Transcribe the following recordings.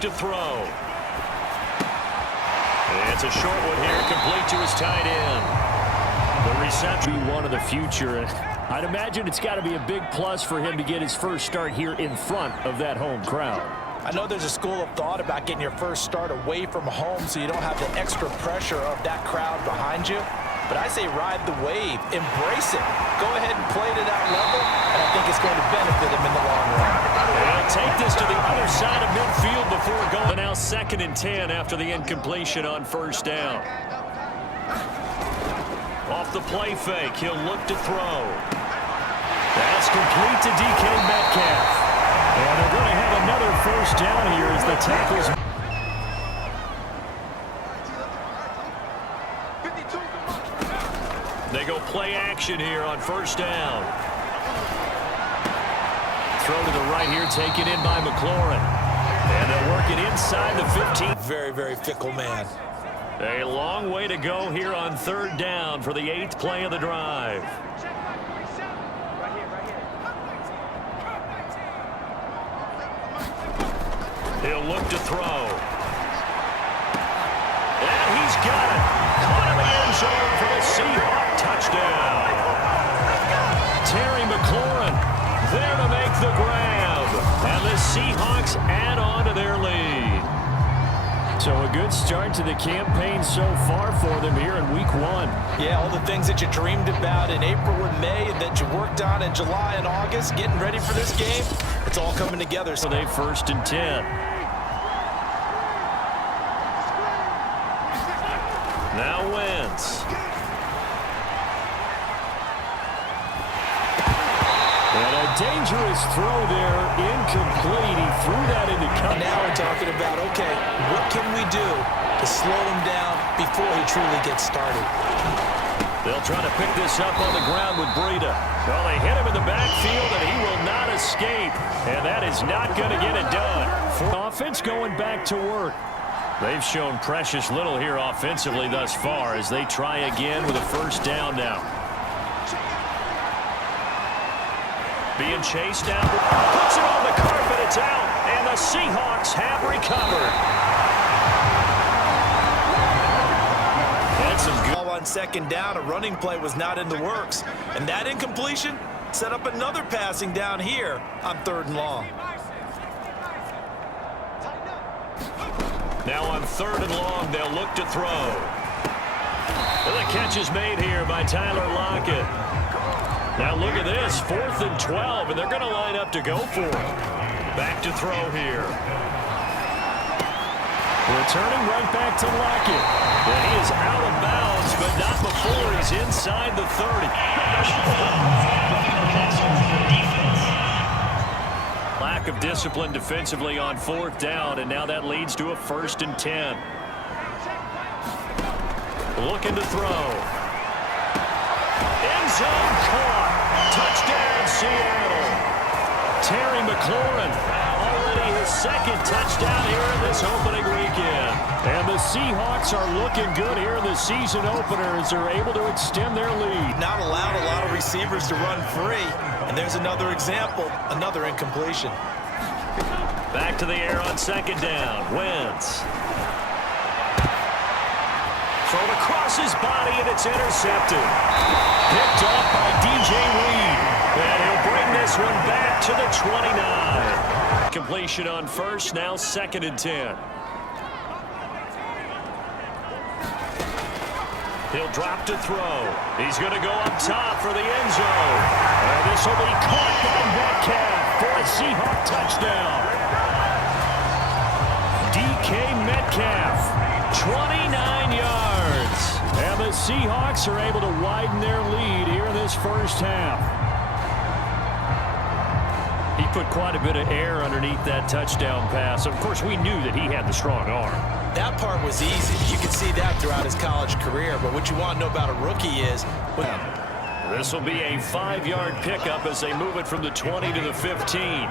look to throw. And it's a short one here, complete to his tight end. The reception one of the future. I'd imagine it's got to be a big plus for him to get his first start here in front of that home crowd. I know there's a school of thought about getting your first start away from home so you don't have the extra pressure of that crowd behind you. But I say ride the wave, embrace it. Go ahead and play to that level, and I think it's going to benefit him in the long run. They'll take this to the other side of midfield before going. Now 2nd and 10 after the incompletion on first down. Off the play fake, he'll look to throw. That's complete to DK Metcalf. And they're going to have another first down here as the tackles. They go play action here on first down. Throw to the right here, taken in by McLaurin. And they'll work it inside the 15. Very, very fickle man. A long way to go here on 3rd down for the 8th play of the drive. He'll look to throw. And he's got it. Caught in the end zone for the Seahawks touchdown. Terry McLaurin there to make the grab. And the Seahawks add on to their lead. So a good start to the campaign so far for them here in week 1. Yeah, all the things that you dreamed about in April and May and that you worked on in July and August, getting ready for this game, it's all coming together. So they 1st and 10. Now Wentz. And a dangerous throw there, incomplete. He threw that into cover. Now we're talking about, okay, what can we do to slow him down before he truly gets started? They'll try to pick this up on the ground with Breida. Well, they hit him in the backfield, and he will not escape. And that is not going to get it done. Offense going back to work. They've shown precious little here offensively thus far as they try again with a first down now. Being chased down. Puts it on the carpet. It's out. And the Seahawks have recovered. That's some good. On 2nd down, a running play was not in the works. And that incompletion set up another passing down here on 3rd and long. Now on 3rd and long, they'll look to throw. And the catch is made here by Tyler Lockett. Now look at this, 4th and 12, and they're going to line up to go for it. Back to throw here. Returning right back to Lockett. And he is out of bounds, but not before he's inside the 30. Lack of discipline defensively on 4th down, and now that leads to a 1st and 10. Looking to throw. End zone caught. Touchdown, Seattle. Terry McLaurin, already his 2nd touchdown here in this opening weekend. And the Seahawks are looking good here in the season opener as they're able to extend their lead. Not allowed a lot of receivers to run free. And there's another example, another incompletion. Back to the air on 2nd down. Wentz. Thrown across his body, and it's intercepted. Picked off by DJ Reed. And he'll bring this one back to the 29. Completion on 1st, now 2nd and 10. He'll drop to throw. He's going to go up top for the end zone. And this will be caught by Metcalf for a Seahawk touchdown. DK Metcalf, 29 yards. And the Seahawks are able to widen their lead here in this first half. He put quite a bit of air underneath that touchdown pass. Of course, we knew that he had the strong arm. That part was easy. You could see that throughout his college career. But what you want to know about a rookie is... This will be a 5-yard pickup as they move it from the 20 to the 15.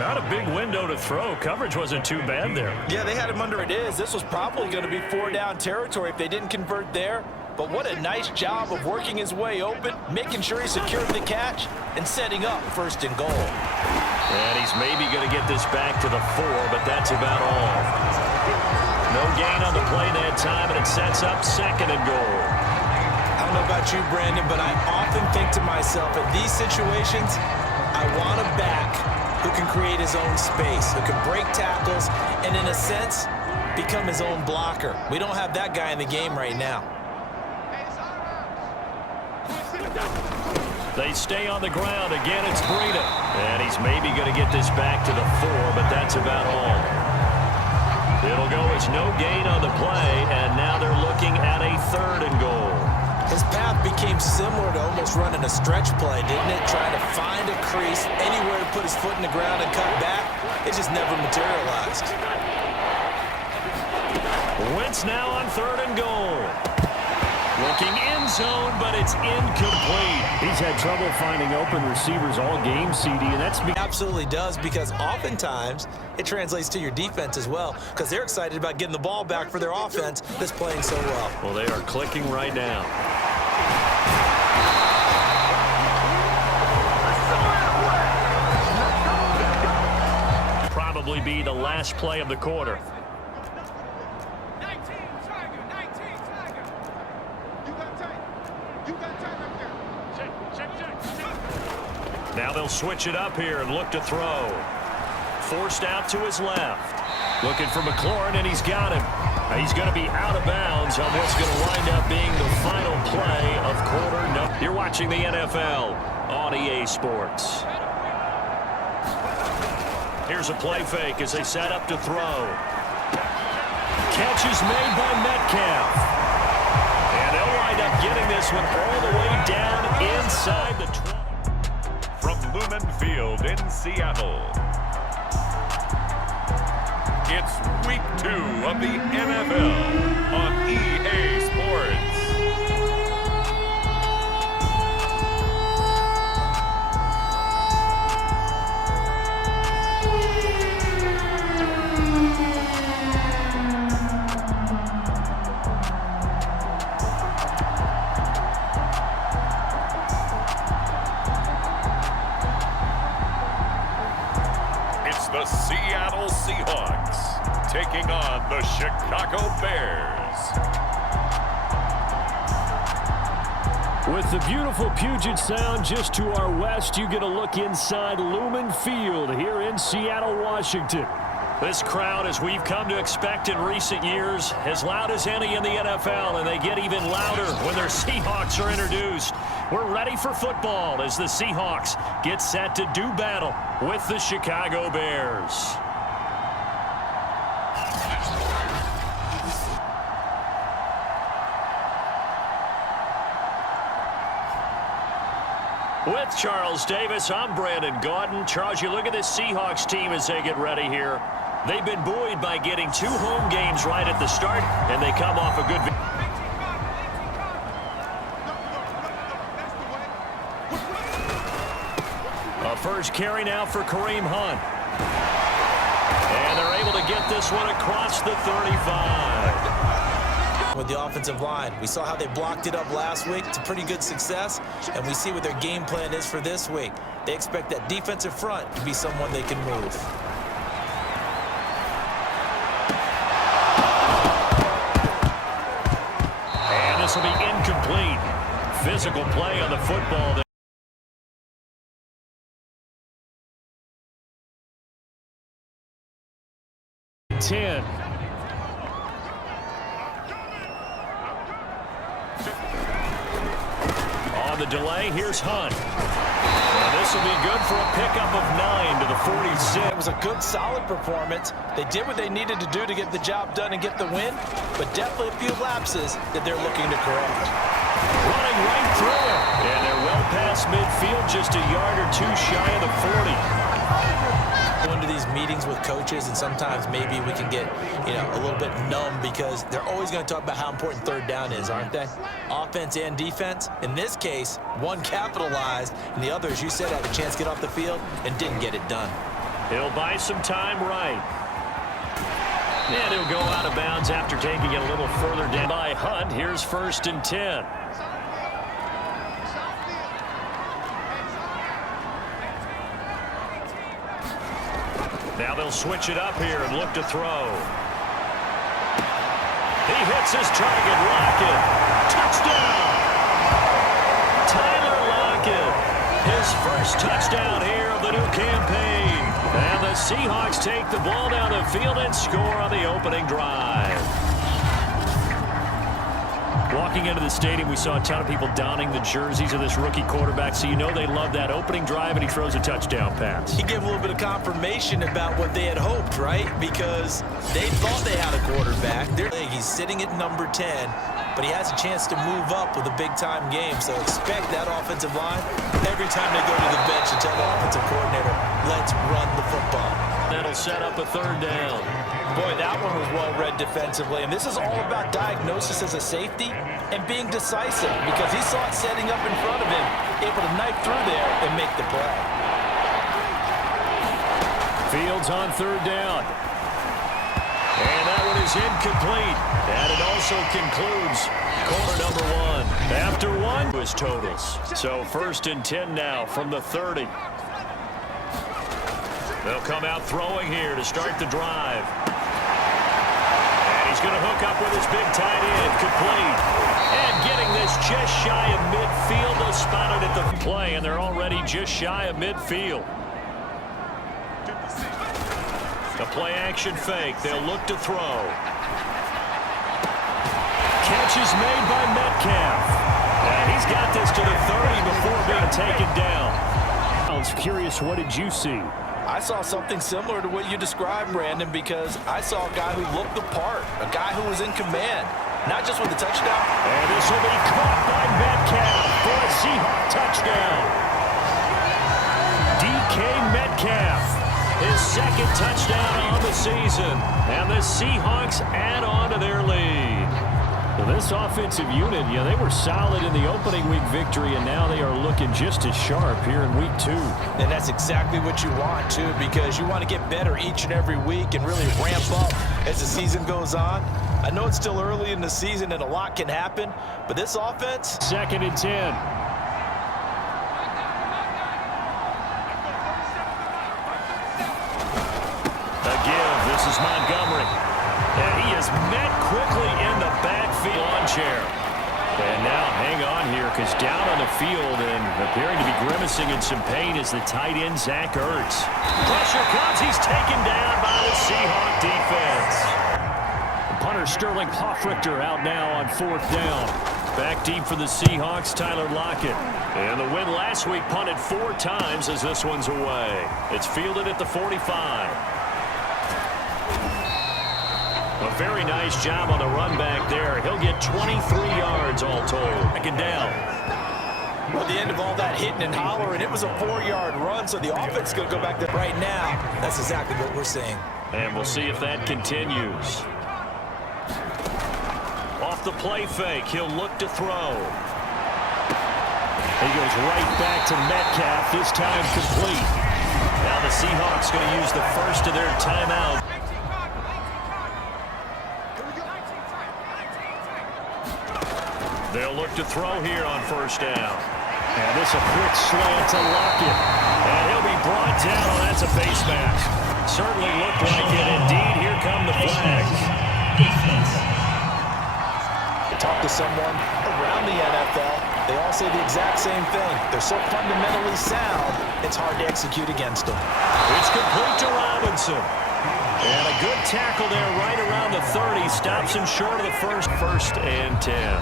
Not a big window to throw. Coverage wasn't too bad there. Yeah, they had him under it is. This was probably going to be 4-down territory if they didn't convert there. But what a nice job of working his way open, making sure he secured the catch, and setting up first and goal. And he's maybe going to get this back to the 4, but that's about all. No gain on the play that time, and it sets up second and goal. I don't know about you, Brandon, but I often think to myself, in these situations, I want a back who can create his own space, who can break tackles, and in a sense, become his own blocker. We don't have that guy in the game right now. They stay on the ground. Again, it's Breida. And he's maybe going to get this back to the 4, but that's about all. It'll go as no gain on the play, and now they're looking at a third and goal. His path became similar to almost running a stretch play, didn't it? Trying to find a crease, anywhere to put his foot in the ground and cut back. It just never materialized. Wentz now on third and goal. Looking end zone, but it's incomplete. He's had trouble finding open receivers all game, CD, and that's It absolutely does, because oftentimes it translates to your defense as well, because they're excited about getting the ball back for their offense that's playing so well. Well, they are clicking right now. Probably be the last play of the quarter. Now they'll switch it up here and look to throw. Forced out to his left. Looking for McLaurin, and he's got him. He's going to be out of bounds on what's going to wind up being the final play of quarter no. You're watching the NFL on EA Sports. Here's a play fake as they set up to throw. Catch is made by Metcalf. And they'll wind up getting this one all the way down inside the 20. From Lumen Field in Seattle, it's week 2 of the NFL on EA Sports. The Seattle Seahawks taking on the Chicago Bears. with the beautiful Puget Sound just to our west. You get a look inside Lumen Field here in Seattle, Washington. This crowd, as we've come to expect in recent years, as loud as any in the NFL, and they get even louder when their Seahawks are introduced. We're ready for football as the Seahawks get set to do battle with the Chicago Bears. With Charles Davis, I'm Brandon Gaudin. Charles, you look at this Seahawks team as they get ready here. They've been buoyed by getting 2 home games right at the start, and they come off a good victory. A first carry now for Kareem Hunt. And they're able to get this one across the 35. With the offensive line, we saw how they blocked it up last week. It's a pretty good success, and we see what their game plan is for this week. They expect that defensive front to be someone they can move. And this will be incomplete. Physical play on the football. 10. On the delay, here's Hunt. And this will be good for a pickup of 9 to the 46. It was a good, solid performance. They did what they needed to do to get the job done and get the win, but definitely a few lapses that they're looking to correct. Running right through it. And they're well past midfield, just a yard or 2 shy of the 40. Go into these meetings with coaches, and sometimes maybe we can get, a little bit numb because they're always going to talk about how important third down is, aren't they? Offense and defense. In this case, one capitalized, and the other, as you said, had a chance to get off the field and didn't get it done. He'll buy some time right. And he'll go out of bounds after taking it a little further down by Hunt. Here's 1st and 10. Now they'll switch it up here and look to throw. He hits his target. Lockett. Touchdown. Tyler Lockett. His first touchdown here of the new campaign. And the Seahawks take the ball down the field and score on the opening drive. Walking into the stadium, we saw a ton of people donning the jerseys of this rookie quarterback, so you know they love that opening drive, and he throws a touchdown pass. He gave a little bit of confirmation about what they had hoped, right? Because they thought they had a quarterback. He's sitting at number 10, but he has a chance to move up with a big-time game. So expect that offensive line every time they go to the bench to tell the offensive coordinator, let's run the football. That'll set up a 3rd down. Boy, that one was well-read defensively. And this is all about diagnosis as a safety and being decisive, because he saw it setting up in front of him, able to knife through there and make the play. Fields on 3rd down. And that one is incomplete. And it also concludes quarter number 1. After 1 was totals. So 1st and 10 now from the 30. They'll come out throwing here to start the drive. And he's going to hook up with his big tight end. Complete. And getting this just shy of midfield. They'll spot it at the play, and they're already just shy of midfield. A play-action fake. They'll look to throw. Catch is made by Metcalf. And he's got this to the 30 before being taken down. I was curious, what did you see? I saw something similar to what you described, Brandon, because I saw a guy who looked the part, a guy who was in command, not just with the touchdown. And this will be caught by Metcalf for a Seahawk touchdown. DK Metcalf, his 2nd touchdown on the season, and the Seahawks add on to their lead. Well, this offensive unit, they were solid in the opening week victory, and now they are looking just as sharp here in week 2. And that's exactly what you want, too, because you want to get better each and every week and really ramp up as the season goes on. I know it's still early in the season and a lot can happen, but this offense... 2nd and 10. Again, this is Montgomery. And he is met quickly in the backfield lawn chair. And now hang on here, because down on the field and appearing to be grimacing in some pain is the tight end, Zach Ertz. Pressure comes. He's taken down by the Seahawk defense. Punter Sterling Hoffrichter out now on 4th down. Back deep for the Seahawks, Tyler Lockett. And the win last week punted 4 times as this one's away. It's fielded at the 45. A very nice job on the run back there. He'll get 23 yards all told. Second down. Well, at the end of all that hitting and hollering, it was a 4-yard run, so the offense is going to go back there right now. That's exactly what we're seeing. And we'll see if that continues. Off the play fake, he'll look to throw. He goes right back to Metcalf, this time complete. Now the Seahawks going to use the first of their timeout. They'll look to throw here on 1st down. And this a quick slant to Lockett. And he'll be brought down. Oh, that's a face mask. Certainly looked like it. Indeed, here come the flags. Talk to someone around the NFL, they all say the exact same thing. They're so fundamentally sound, it's hard to execute against them. It's complete to Robinson. And a good tackle there right around the 30. Stops him short of the first and 10.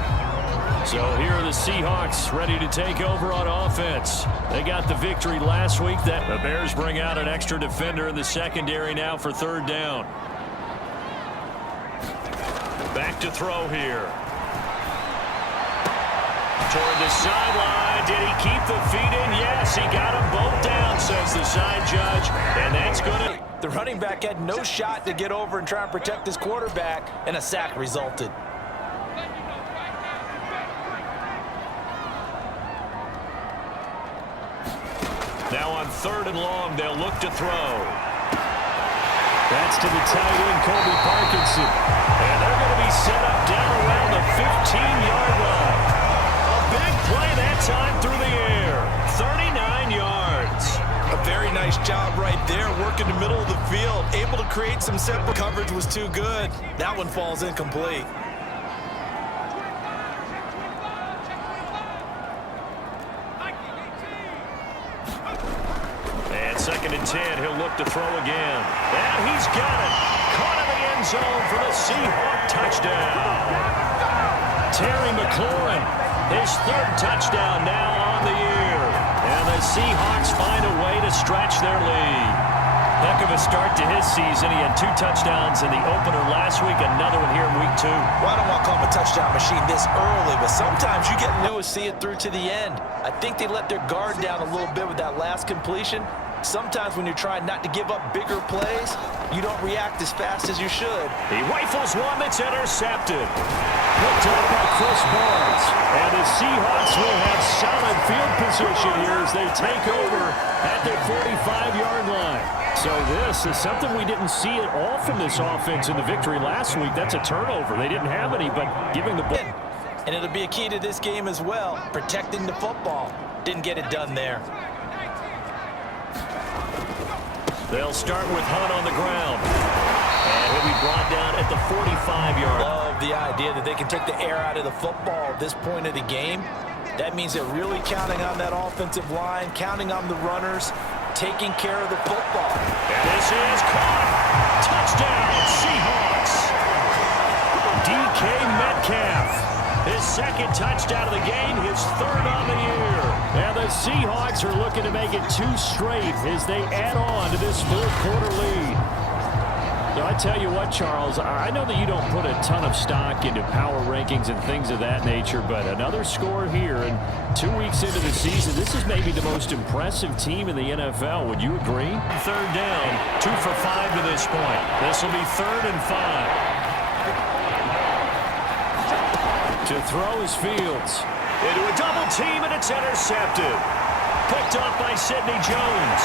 So here are the Seahawks ready to take over on offense. They got the victory last week. The Bears bring out an extra defender in the secondary now for 3rd down. Back to throw here. Toward the sideline. Did he keep the feet in? Yes, he got them both down, says the side judge. And that's going to... The running back had no shot to get over and try and protect his quarterback, and a sack resulted. Now on 3rd and long, they'll look to throw. That's to the tight end, Colby Parkinson. And they're going to be set up down around the 15-yard line. A big play that time through the air. 39 yards. A very nice job right there, working the middle of the field, able to create some separate coverage was too good. That one falls incomplete. And 2nd and 10, he'll look to throw again. And he's got it. Caught in the end zone for the Seahawk touchdown. Terry McLaurin, his 3rd touchdown now on the year. And the Seahawks find a way to stretch their lead. Heck of a start to his season. He had 2 touchdowns in the opener last week, another one here in week 2. Well, I don't want to call him a touchdown machine this early, but sometimes you get to see it through to the end. I think they let their guard down a little bit with that last completion. Sometimes when you're trying not to give up bigger plays, you don't react as fast as you should. He rifles one that's intercepted. Picked up by Chris Barnes. And the Seahawks will have solid field position here as they take over at their 45-yard line. So this is something we didn't see at all from this offense in the victory last week. That's a turnover. They didn't have any, but giving the ball. And it'll be a key to this game as well, protecting the football. Didn't get it done there. They'll start with Hunt on the ground. And he'll be brought down at the 45-yard. Love the idea that they can take the air out of the football at this point of the game. That means they're really counting on that offensive line, counting on the runners, taking care of the football. And this is caught. Touchdown, Seahawks. DK Metcalf. His 2nd touchdown of the game, his 3rd on the year. And the Seahawks are looking to make it 2 straight as they add on to this 4th quarter lead. So I tell you what, Charles, I know that you don't put a ton of stock into power rankings and things of that nature, but another score here, and 2 weeks into the season, this is maybe the most impressive team in the NFL. Would you agree? 3rd down, 2 for 5 to this point. This will be 3rd and 5. To throw is Fields. Into a double team, and it's intercepted. Picked up by Sidney Jones.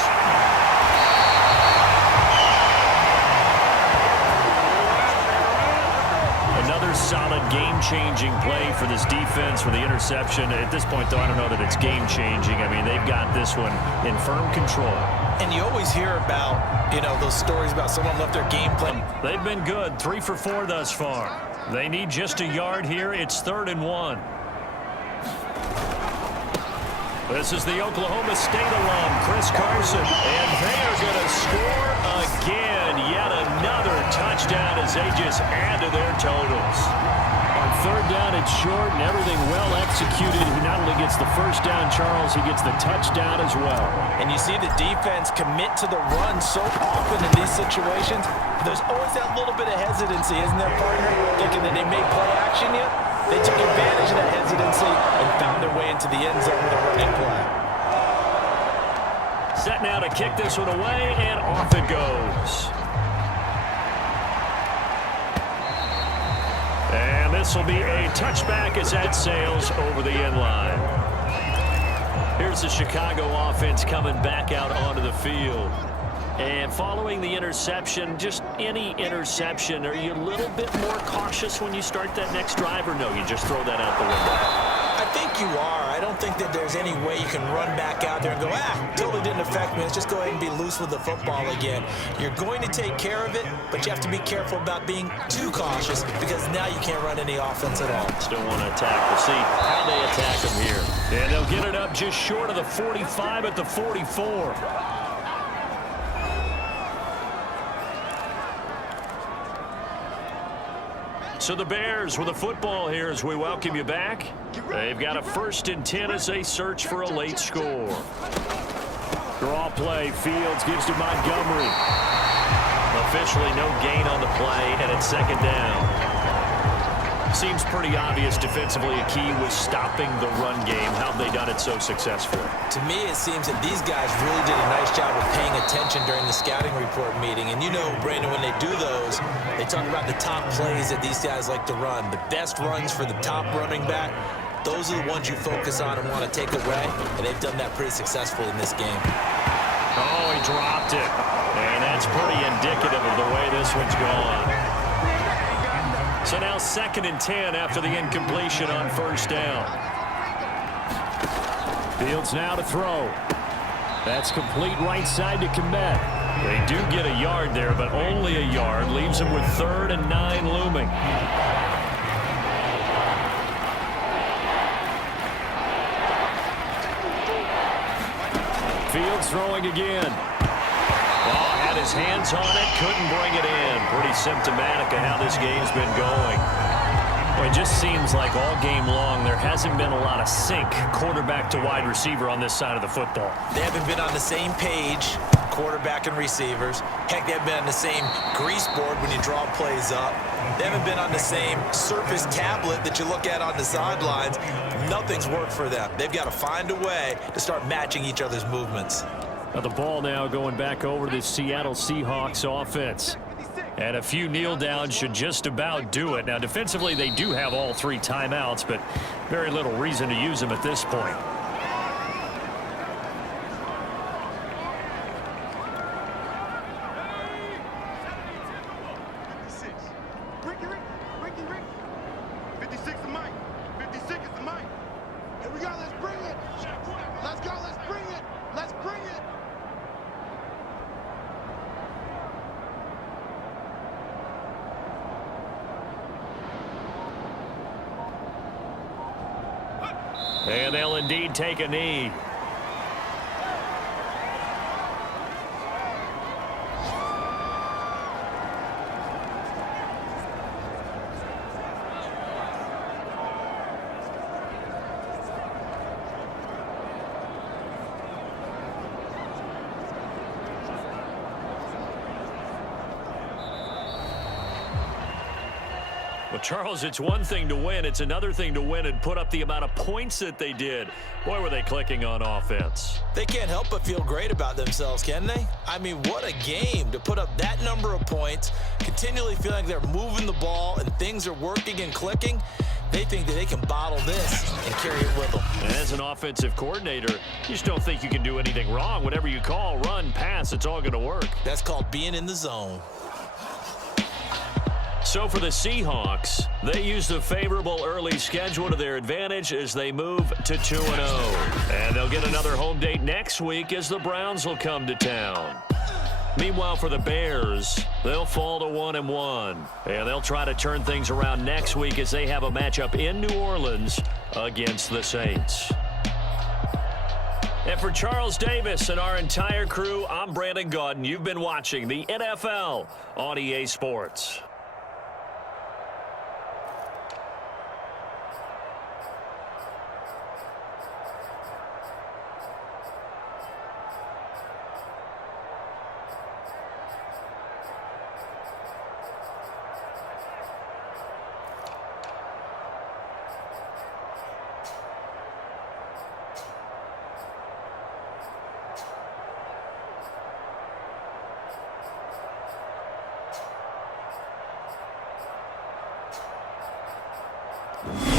Another solid game-changing play for this defense for the interception. At this point, though, I don't know that it's game-changing. I mean, they've got this one in firm control. And you always hear about, those stories about someone left their game plan. They've been good, 3 for 4 thus far. They need just a yard here. It's 3rd and 1. This is the Oklahoma State alum, Chris Carson. And they are going to score again. Yet another touchdown as they just add to their totals. On 3rd down, it's short and everything well executed. He not only gets the 1st down, Charles, he gets the touchdown as well. And you see the defense commit to the run so often in these situations. There's always that little bit of hesitancy, isn't there, partner? Thinking that they may play action yet. They took advantage of that hesitancy and found their way into the end zone with a running play. Set now to kick this one away, and off it goes. And this will be a touchback as that sails over the end line. Here's the Chicago offense coming back out onto the field. And following the interception, just any interception, are you a little bit more cautious when you start that next drive, or no, you just throw that out the window? I think you are. I don't think that there's any way you can run back out there and go, totally didn't affect me. Let's just go ahead and be loose with the football again. You're going to take care of it, but you have to be careful about being too cautious because now you can't run any offense at all. Still want to attack. We'll see how they attack them here. And they'll get it up just short of the 45 at the 44. So the Bears with the football here as we welcome you back. They've got a 1st and 10 as they search for a late score. Draw play. Fields gives to Montgomery. Officially no gain on the play, and it's 2nd down. Seems pretty obvious defensively a key was stopping the run game. How have they done it so successfully? To me, it seems that these guys really did a nice job of paying attention during the scouting report meeting. And you know, Brandon, when they do those, they talk about the top plays that these guys like to run. The best runs for the top running back, those are the ones you focus on and want to take away. And they've done that pretty successfully in this game. Oh, he dropped it. And that's pretty indicative of the way this one's gone. So now 2nd and 10 after the incompletion on 1st down. Fields now to throw. That's complete right side to Kmet. They do get a yard there, but only a yard. Leaves them with 3rd and 9 looming. Fields throwing again. Oh, had his hands on it, couldn't bring it in. Pretty symptomatic of how this game's been going. Well, it just seems like all game long there hasn't been a lot of sync quarterback to wide receiver on this side of the football. They haven't been on the same page, quarterback and receivers. Heck, they haven't been on the same grease board when you draw plays up. They haven't been on the same surface tablet that you look at on the sidelines. Nothing's worked for them. They've got to find a way to start matching each other's movements. Now the ball now going back over to the Seattle Seahawks offense. And a few kneel downs should just about do it. Now defensively they do have all 3 timeouts, but very little reason to use them at this point. And they'll indeed take a knee. Well, Charles, it's one thing to win. It's another thing to win and put up the amount of points that they did. Boy, were they clicking on offense. They can't help but feel great about themselves, can they? I mean, what a game to put up that number of points, continually feeling they're moving the ball and things are working and clicking. They think that they can bottle this and carry it with them. And as an offensive coordinator, you just don't think you can do anything wrong. Whatever you call, run, pass, it's all going to work. That's called being in the zone. So for the Seahawks, they use the favorable early schedule to their advantage as they move to 2-0. And they'll get another home date next week as the Browns will come to town. Meanwhile, for the Bears, they'll fall to 1-1. And they'll try to turn things around next week as they have a matchup in New Orleans against the Saints. And for Charles Davis and our entire crew, I'm Brandon Gaudin. You've been watching the NFL on EA Sports. Thank you.